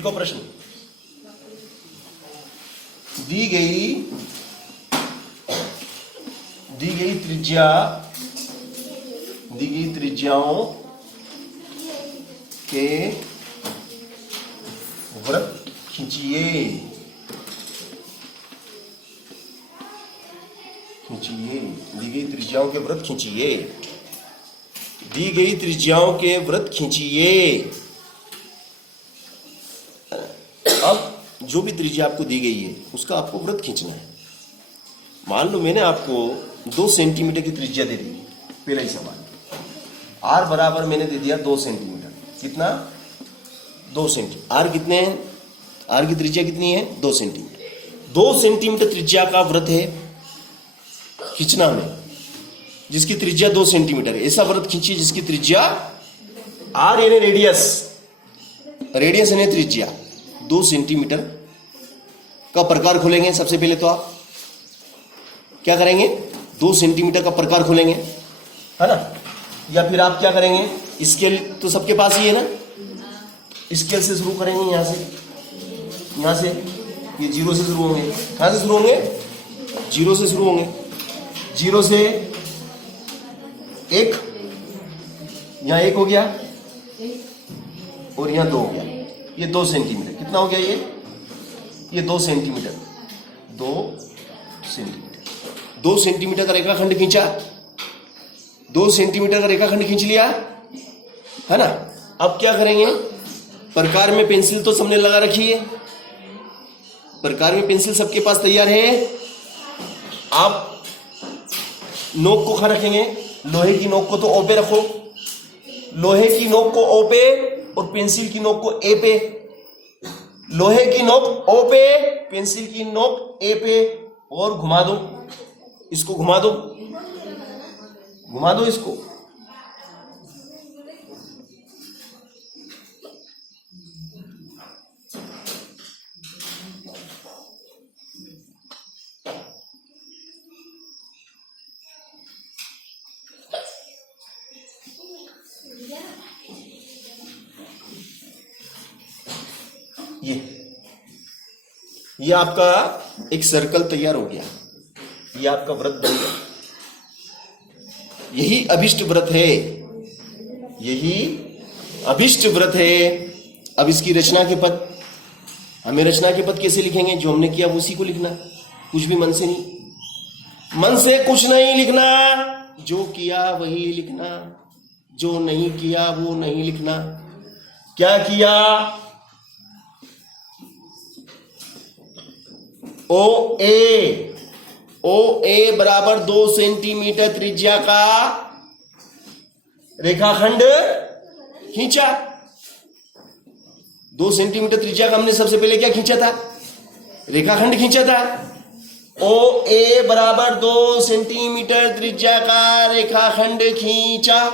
देखो प्रश्न, दी गई त्रिज्याओं के वृत्त खींचिए। दी गई त्रिज्याओं के वृत्त खींचिए। दी गई त्रिज्याओं के वृत्त खींचिए। अब जो भी त्रिज्या आपको दी गई है उसका आपको वृत्त खींचना है। मान लो मैंने आपको 2 सेंटीमीटर की त्रिज्या दे दी, पहला ही सवाल। आर बराबर मैंने दे दिया 2 सेंटीमीटर। कितना? 2 सेंटीमीटर। आर कितने हैं? आर की त्रिज्या कितनी है? 2 सेंटीमीटर। 2 सेंटीमीटर त्रिज्या का वृत्त है खींचना हमें, जिसकी त्रिज्या 2 सेंटीमीटर है। ऐसा वृत्त खींचिए जिसकी त्रिज्या आर यानी रेडियस यानी त्रिज्या 2 सेंटीमीटर का प्रकार खोलेंगे। सबसे पहले तो आप क्या करेंगे? 2 सेंटीमीटर का प्रकार खोलेंगे, है ना? या फिर आप क्या करेंगे? स्केल तो सबके पास ही है ना, स्केल से शुरू करेंगे। यहां से ये 0 से शुरू होंगे। कहां से शुरू होंगे? 0 से शुरू होंगे। 0 से 1, यहां 1 हो गया और यहां 2 हो गया। ये 2 सेंटीमीटर। कितना हो गया ये 2 सेंटीमीटर। 2 सेंटीमीटर 2 सेंटीमीटर का रेखाखंड खींचा। 2 सेंटीमीटर का रेखाखंड खींच लिया, है ना? अब क्या करेंगे? प्रकार में पेंसिल तो सबने लगा रखी है। प्रकार में पेंसिल सबके पास तैयार है। आप नोक को कहां रखेंगे? लोहे की नोक को तो ओ पे रखो। लोहे की नोक को ओ पे और पेंसिल की नोक को ए पे। लोहे की नोक ओ पे, पेंसिल की नोक ए पे। और घुमा दो इसको, घुमा दो इसको। ये आपका एक सर्कल तैयार हो गया। ये आपका व्रत बन गया। यही अभिष्ट व्रत है। अब इसकी रचना के पद, हमें रचना के पद कैसे लिखेंगे? जो हमने किया उसी को लिखना। कुछ भी मन से नहीं, मन से कुछ नहीं लिखना। जो किया वही लिखना, जो नहीं किया वो नहीं लिखना। क्या किया? ओ ए बराबर 2 सेंटीमीटर त्रिज्या का रेखाखंड खींचा। 2 सेंटीमीटर त्रिज्या का हमने सबसे पहले क्या खींचा था? रेखाखंड खींचा था। ओ ए बराबर 2 सेंटीमीटर त्रिज्या का रेखाखंड खींचा।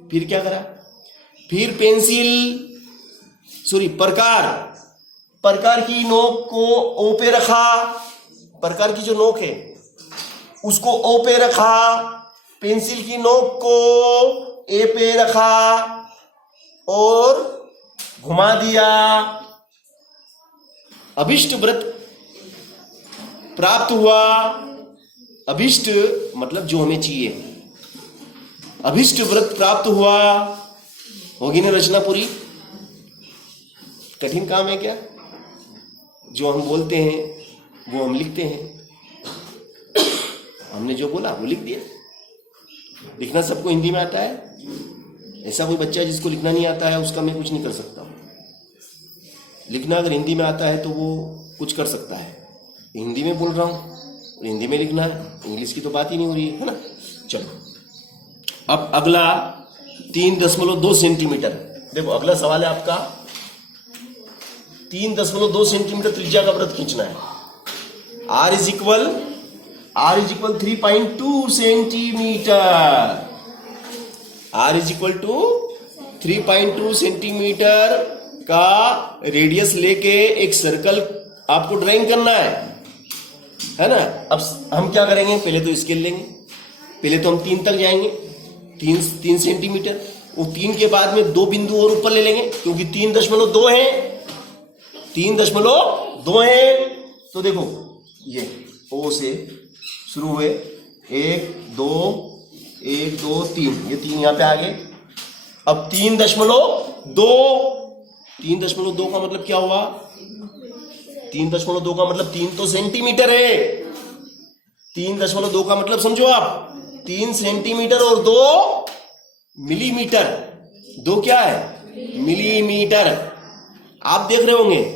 फिर क्या करा? फिर प्रकार की नोक को ओ पे रखा। प्रकार की जो नोक है उसको ओ पे रखा। पेंसिल की नोक को ए पे रखा और घुमा दिया। अभिष्ट व्रत प्राप्त हुआ। अभिष्ट मतलब जो हमें चाहिए। अभिष्ट व्रत प्राप्त हुआ। होगी ना रचना पूरी? कठिन काम है क्या? जो हम बोलते हैं वो हम लिखते हैं। हमने जो बोला वो लिख दिया। लिखना सबको हिंदी में आता है। ऐसा कोई बच्चा है जिसको लिखना नहीं आता है, उसका मैं कुछ नहीं कर सकता हूं। लिखना अगर हिंदी में आता है तो वो कुछ कर सकता है। हिंदी में बोल रहा हूं, हिंदी में लिखना है। इंग्लिश की तो बात ही नहीं हो रही है ना? चलो अब अगला 3.2 सेंटीमीटर। देखो अगला सवाल है आपका 3.2 सेंटीमीटर त्रिज्या का वृत्त खींचना है। R is equal 3.2 centimetre. R is equal to 3.2 centimetre का रेडियस लेके एक सर्कल आपको ड्राइंग करना है ना? अब हम क्या करेंगे? पहले तो स्केल लेंगे। पहले तो हम 3 तक जाएंगे। 3 सेंटीमीटर। वो 3 के बाद में 2 बिंदु और ऊपर ले लेंगे, क्योंकि 3.2 है 3.2 है। तो देखो ये O से शुरू हुए 1 2 1 2 3, ये 3 यहां पे आ गए। अब 3.2, 3.2 का मतलब क्या हुआ? 3.2 का मतलब 3 तो सेंटीमीटर है। 3.2 का मतलब समझो आप 3 सेंटीमीटर और 2 मिलीमीटर। 2 क्या है? मिलीमीटर। आप देख रहे होंगे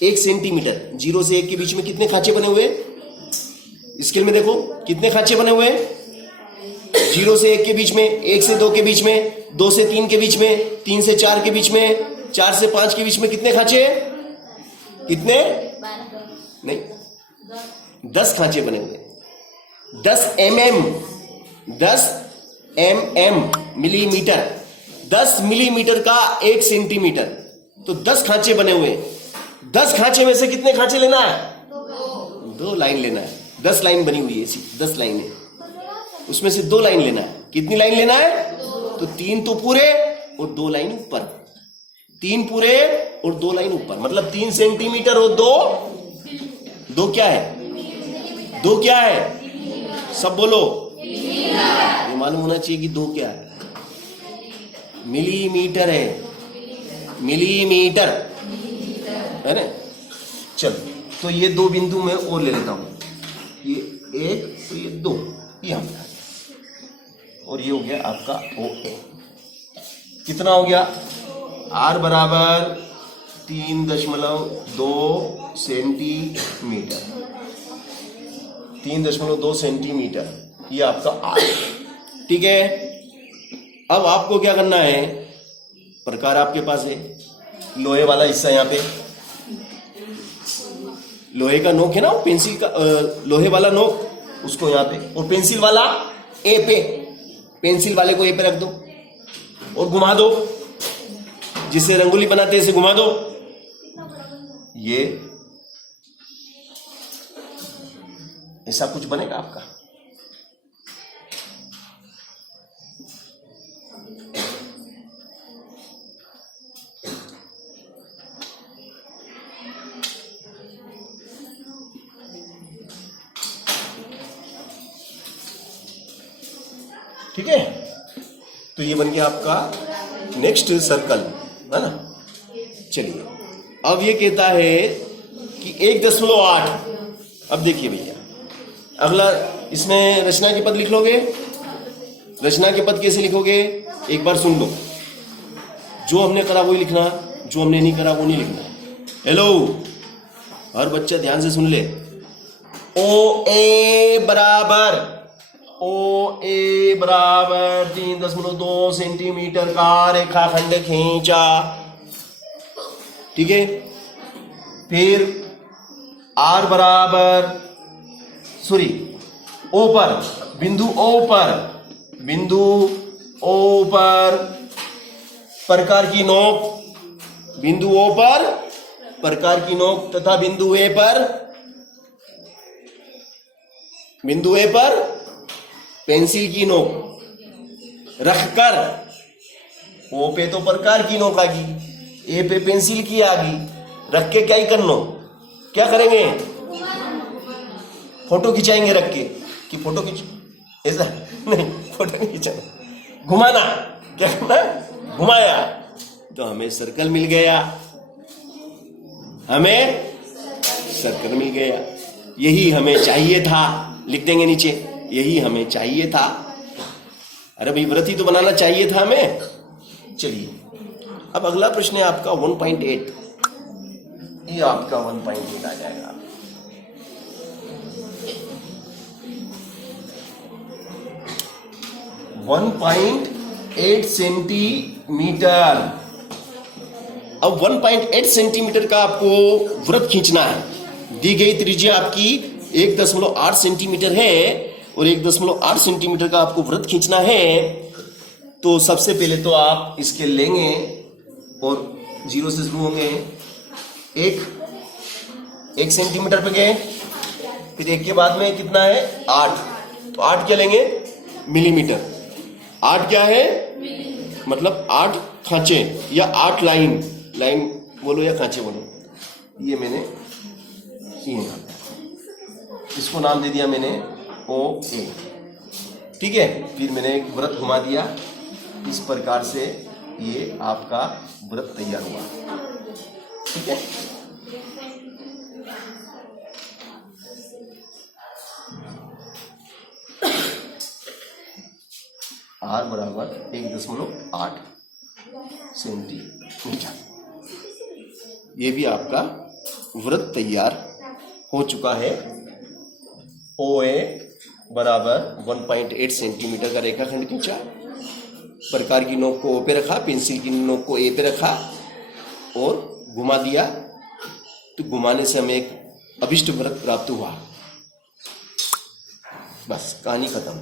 1 सेंटीमीटर 0 से 1 के बीच में कितने खांचे बने हुए? स्केल में देखो कितने खांचे बने हुए? 0 से 1 के बीच में, 1 से 2 के बीच में, 2 से 3 के बीच में, 3 से 4 के बीच में, 4 से 5 के बीच में कितने खांचे? कितने? नहीं, 10 खांचे बने हुए। 10 mm मिलीमीटर। 10 मिलीमीटर का 1 सेंटीमीटर, तो 10 खांचे बने हुए। 10 खांचे में से कितने खांचे लेना है? 2 लाइन लेना है। 10 लाइन बनी हुई है ऐसी, 10 लाइनें, उसमें से 2 लाइन लेना है। कितनी लाइन लेना है? तो 3 तो पूरे और 2 लाइन ऊपर। 3 पूरे और 2 लाइन ऊपर, मतलब 3 सेंटीमीटर और 2 क्या है? 2 क्या है? सब बोलो। ये मालूम होना चाहिए कि 2 क्या है? मिलीमीटर है। मिलीमीटर है ना? चलो, तो ये 2 बिंदु मैं और ले लेता हूं। ये 1, तो ये 2, ये हम और ये हो गया आपका OA। कितना हो गया? R बराबर 3.2 सेंटीमीटर। 3.2 सेंटीमीटर ये आपका R। ठीक है, अब आपको क्या करना है? प्रकार आपके पास है, लोहे वाला हिस्सा यहाँ पे, लोहे का नोक है ना, पेंसिल का लोहे वाला नोक, उसको यहाँ पे, और पेंसिल वाला A पे, पेंसिल वाले को A पे रख दो और घुमा दो, जिससे रंगोली बनाते हैं इसे घुमा दो। ये ऐसा कुछ बनेगा आपका। ठीक है, तो ये बन गया आपका नेक्स्ट सर्कल, है ना। चलिए, अब ये कहता है कि 1.8। अब देखिए भैया, अगला इसमें रचना के पद लिख लोगे। रचना के पद कैसे लिखोगे? एक बार सुन लो, जो हमने करा वही लिखना, जो हमने नहीं करा वो नहीं लिखना। हेलो, हर बच्चा ध्यान से सुन ले। OA बराबर 3.2 सेंटीमीटर का रेखाखंड खींचा। ठीक है, फिर R बराबर O पर, बिंदु O पर प्रकार की नोक, बिंदु O पर प्रकार की नोक, तथा बिंदु A पर पेंसिल की नोक रखकर, O पे तो प्रकार की नोक आ गई, A पे पेंसिल की आ गई, रख के क्या ही करना? क्या करेंगे? फोटो खिंचाएंगे रख के, कि फोटो खिंच, ऐसा नहीं, फोटो नहीं खिंचाना, घुमाना। क्या करना? घुमाया, तो हमें सर्कल मिल गया, हमें सर्कल मिल गया। यही हमें चाहिए था। लिख देंगे नीचे, यही हमें चाहिए था। अरे भाई, व्रत ही तो बनाना चाहिए था हमें। चलिए, अब अगला प्रश्न है आपका 1.8। ये आपका 1.8 आ जाएगा। .8 सेंटीमीटर। अब 1.8 सेंटीमीटर का आपको वृत्त खींचना है। दी गई त्रिज्या आपकी 1.8 सेंटीमीटर है और 1.8 सेंटीमीटर का आपको वृत्त खींचना है। तो सबसे पहले तो आप इसके लेंगे और 0 से शुरू होंगे। 1 सेंटीमीटर पे गए, फिर 1 के बाद में कितना है? 8। तो 8 क्या लेंगे? मिलीमीटर। 8 क्या है? मतलब 8 खांचे या 8 लाइन बोलो या खांचे बोलो, ये मैंने ये निकाला, इसको नाम दे दिया मैंने ओ ए। ठीक है, फिर मैंने एक वृत्त घुमा दिया, इस प्रकार से ये आपका वृत्त तैयार हुआ। ठीक है, R बराबर 1.8 सेंटीमीटर। ये भी आपका वृत्त तैयार हो चुका है। OA बराबर 1.8 सेंटीमीटर का रेखाखंड खींचा, प्रकार की नोक को O पे रखा, पेंसिल की नोक को A पे रखा और घुमा दिया, तो घुमाने से हमें एक अभिष्ट वृत्त प्राप्त हुआ। बस कहानी खत्म।